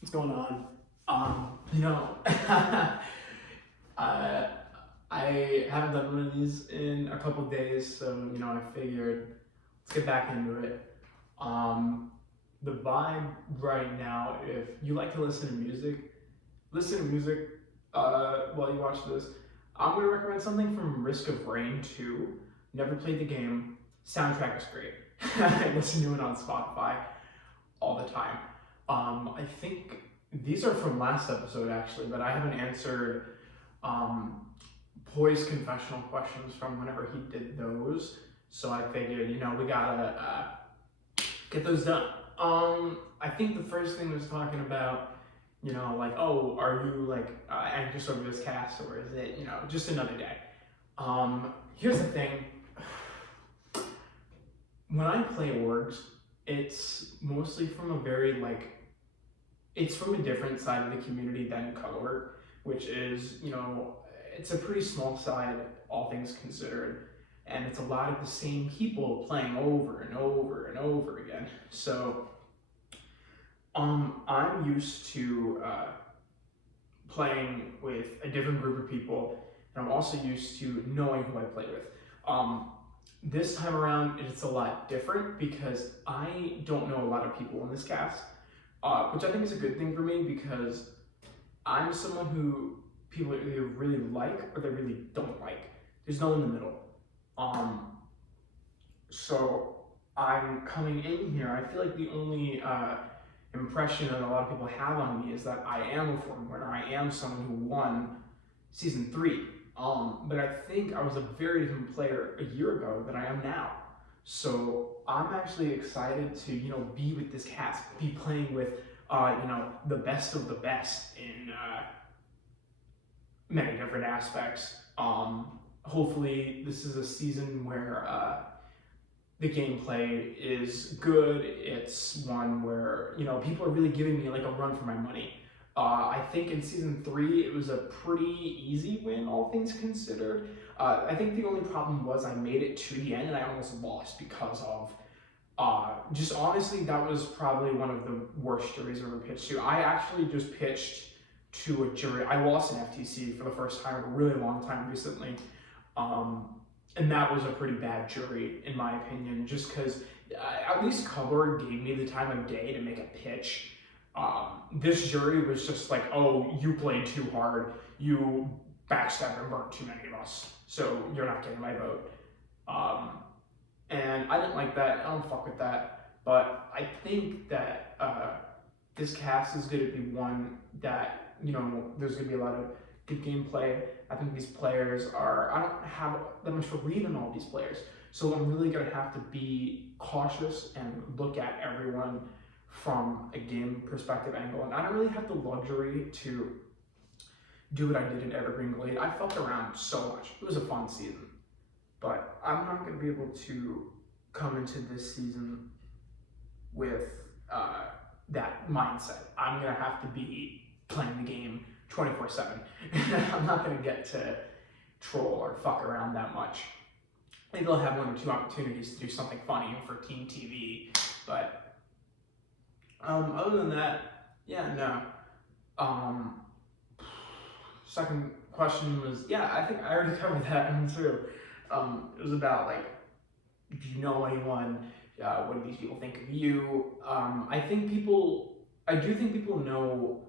What's going on? uh, I haven't done one of these in a couple days, so I figured let's get back into it. Um, the vibe right now, if you like to listen to music while you watch this. I'm gonna recommend something from Risk of Rain 2. Never played the game. Soundtrack is great. I listen to it on Spotify all the time. I think these are from last episode actually, but I haven't answered um, Poy's confessional questions from whenever he did those. So I figured, we gotta get those done. I think the first thing was talking about, like, oh, are you like anxious over this cast, or is it, just another day? Here's the thing. When I play orgs, it's mostly from it's from a different side of the community than ColORG, which is, it's a pretty small side, all things considered, and it's a lot of the same people playing over and over and over again. So, I'm used to playing with a different group of people, and I'm also used to knowing who I play with. This time around, it's a lot different because I don't know a lot of people in this cast, which I think is a good thing for me because I'm someone who people either really like or they really don't like. There's no in the middle. So I'm coming in here. I feel like the only impression that a lot of people have on me is that I am a former winner. I am someone who won season 3. But I think I was a very different player a year ago than I am now. So I'm actually excited to, be with this cast, be playing with, the best of the best in many different aspects. Hopefully this is a season where the gameplay is good. It's one where, people are really giving me like a run for my money. I think in season 3 it was a pretty easy win, all things considered. I think the only problem was I made it to the end and I almost lost because of just honestly, that was probably one of the worst juries I've ever pitched to. I actually just pitched to a jury. I lost an FTC for the first time in a really long time recently. And that was a pretty bad jury, in my opinion, just because at least ColORG gave me the time of day to make a pitch. This jury was just like, oh, you played too hard, you backstabbed and burnt too many of us, so you're not getting my vote. And I didn't like that. I don't fuck with that. But I think that this cast is going to be one that, there's going to be a lot of good gameplay. I think these players are, I don't have that much belief in all these players. So I'm really going to have to be cautious and look at everyone from a game perspective angle. And I don't really have the luxury to do what I did in Evergreen Glade. I fucked around so much. It was a fun season. But I'm not going to be able to come into this season with that mindset. I'm going to have to be playing the game 24/7. I'm not going to get to troll or fuck around that much. Maybe I'll have 1 or 2 opportunities to do something funny for Team TV, but other than that, yeah, no. Second question was, yeah, I think I already covered that one too. It was about like, do you know anyone? What do these people think of you? I do think people know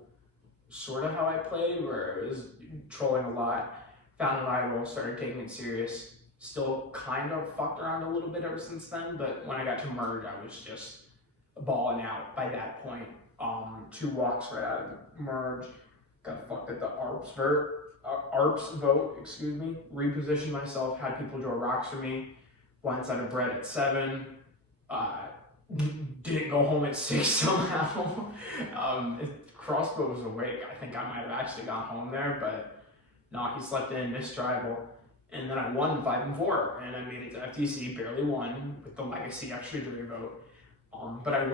sort of how I played, where I was trolling a lot, found an eye roll, started taking it serious, still kind of fucked around a little bit ever since then, but when I got to merge, I was just balling out by that point. 2 walks right out of the merge, got fucked at the ARPS vote, repositioned myself, had people draw rocks for me, blindsided Brett at 7, didn't go home at 6 somehow. Crossbow was awake. I think I might have actually gone home there, but no, he slept in, missed tribal. And then I won 5 and 4, and I made it to FTC, barely won with the legacy extra jury vote. But I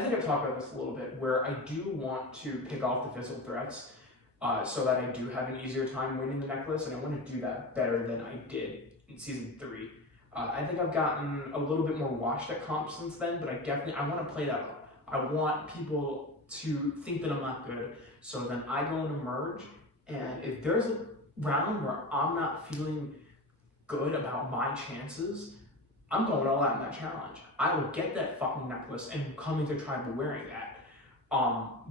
think I've talked about this a little bit, where I do want to pick off the physical threats so that I do have an easier time winning the necklace, and I want to do that better than I did in season 3. I think I've gotten a little bit more washed at comp since then, but I want to play that up. I want people to think that I'm not good. So then I go into merge, and if there's a round where I'm not feeling good about my chances, I'm going all out in that challenge. I will get that fucking necklace and come into tribal wearing that.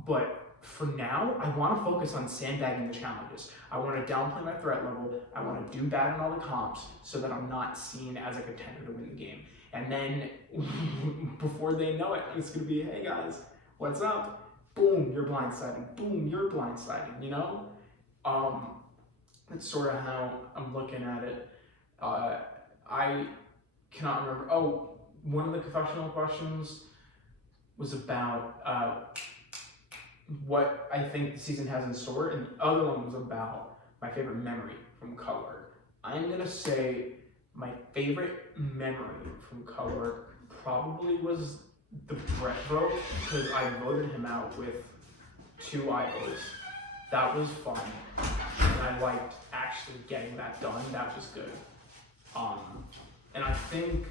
But for now, I want to focus on sandbagging the challenges. I want to downplay my threat level. I want to do bad in all the comps so that I'm not seen as a contender to win the game. And then before they know it, it's going to be, hey guys, what's up? Boom, you're blindsided. Boom, you're blindsided, you know? That's sort of how I'm looking at it. I cannot remember. Oh, one of the confessional questions was about what I think the season has in store, and the other one was about my favorite memory from ColORG. I'm going to say my favorite memory from ColORG probably was the Brett vote, because I voted him out with 2 idols. That was fun, and I liked actually getting that done. That was good. And I think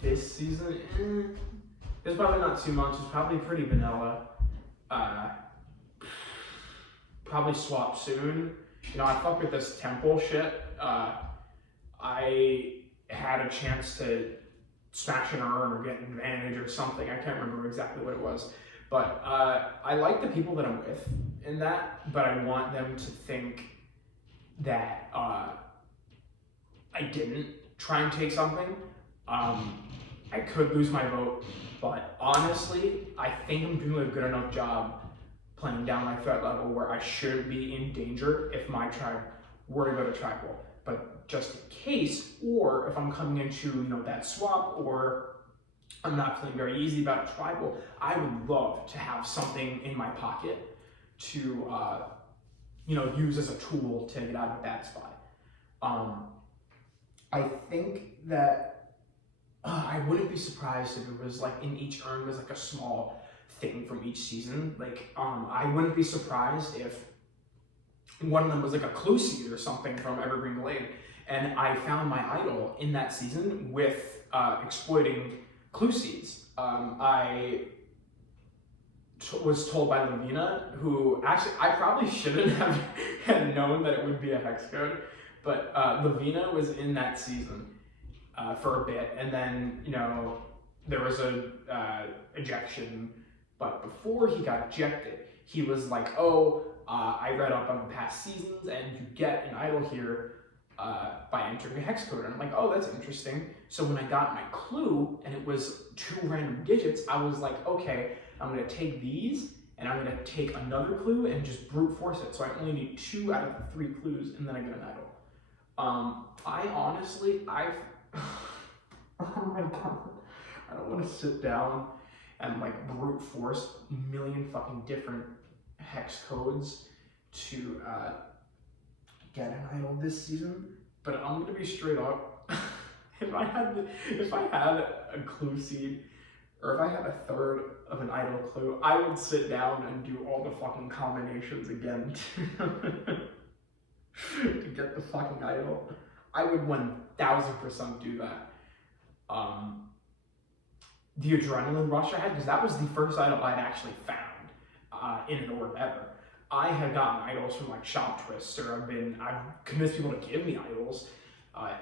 this season, there's probably not too much. It's probably pretty vanilla. Probably swap soon. You know, I fuck with this temple shit. I had a chance to smash an urn or get an advantage or something. I can't remember exactly what it was. But I like the people that I'm with in that, but I want them to think that I didn't try and take something. I could lose my vote, but honestly, I think I'm doing a good enough job playing down my threat level where I shouldn't be in danger if my tribe were to go to tribal. But just in case, or if I'm coming into, you know, that swap, or I'm not feeling very easy about a tribal, I would love to have something in my pocket to, you know, use as a tool to get out of a bad spot. I think that I wouldn't be surprised if it was like in each urn was like a small thing from each season. Like, I wouldn't be surprised if one of them was like a clue seed or something from Evergreen Glade, and I found my idol in that season with exploiting clue seeds. I was told by Lavina, who actually I probably shouldn't have had known that it would be a hex code, but Lavina was in that season for a bit, and then, you know, there was a ejection, but before he got ejected, he was like, oh, I read up on the past seasons, and you get an idol here by entering a hex code. And I'm like, oh, that's interesting. So when I got my clue, and it was 2 random digits, I was like, okay, I'm gonna take these, and I'm gonna take another clue and just brute force it. So I only need 2 out of the 3 clues, and then I get an idol. I honestly, oh my god, I don't want to sit down and like brute force a million fucking different hex codes to get an idol this season. But I'm gonna be straight up. if I had a clue seed, or if I had a third of an idol clue, I would sit down and do all the fucking combinations again to get the fucking idol. I would 1000% do that. The adrenaline rush I had, because that was the first idol I'd actually found in an orb ever. I had gotten idols from like Shop Twists, or I've convinced people to give me idols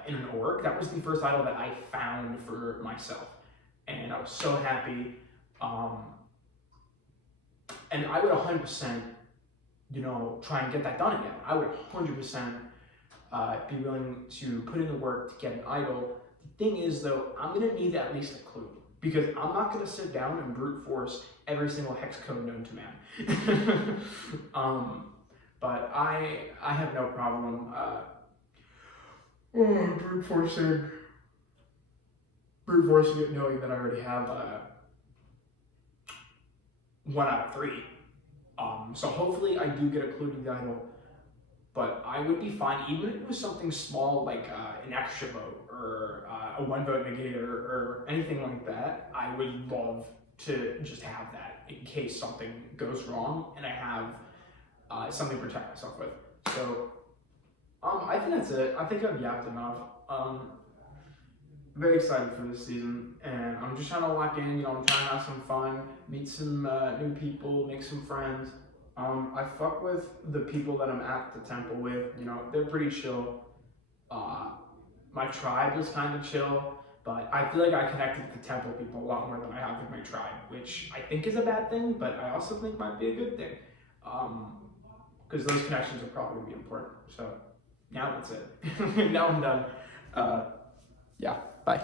in an org. That was the first idol that I found for myself, and I was so happy. And I would 100%, you know, try and get that done again. I would 100% be willing to put in the work to get an idol. The thing is, though, I'm gonna need at least a clue, because I'm not gonna sit down and brute force every single hex code known to man. But I have no problem brute forcing it, knowing that I already have 1 out of 3. So hopefully I do get a clue to the idol, but I would be fine even if it was something small like an extra vote, or a 1 vote negator, or anything like that. I would love to just have that in case something goes wrong and I have something to protect myself with. So I think that's it. I think I've yapped enough. very excited for this season, and I'm just trying to lock in. I'm trying to have some fun, meet some new people, make some friends. I fuck with the people that I'm at the temple with. They're pretty chill. My tribe is kind of chill, but I feel like I connected with the temple people a lot more than I have with my tribe, which I think is a bad thing, but I also think might be a good thing, because those connections are probably going to be important. So now that's it. Now I'm done. Yeah, bye.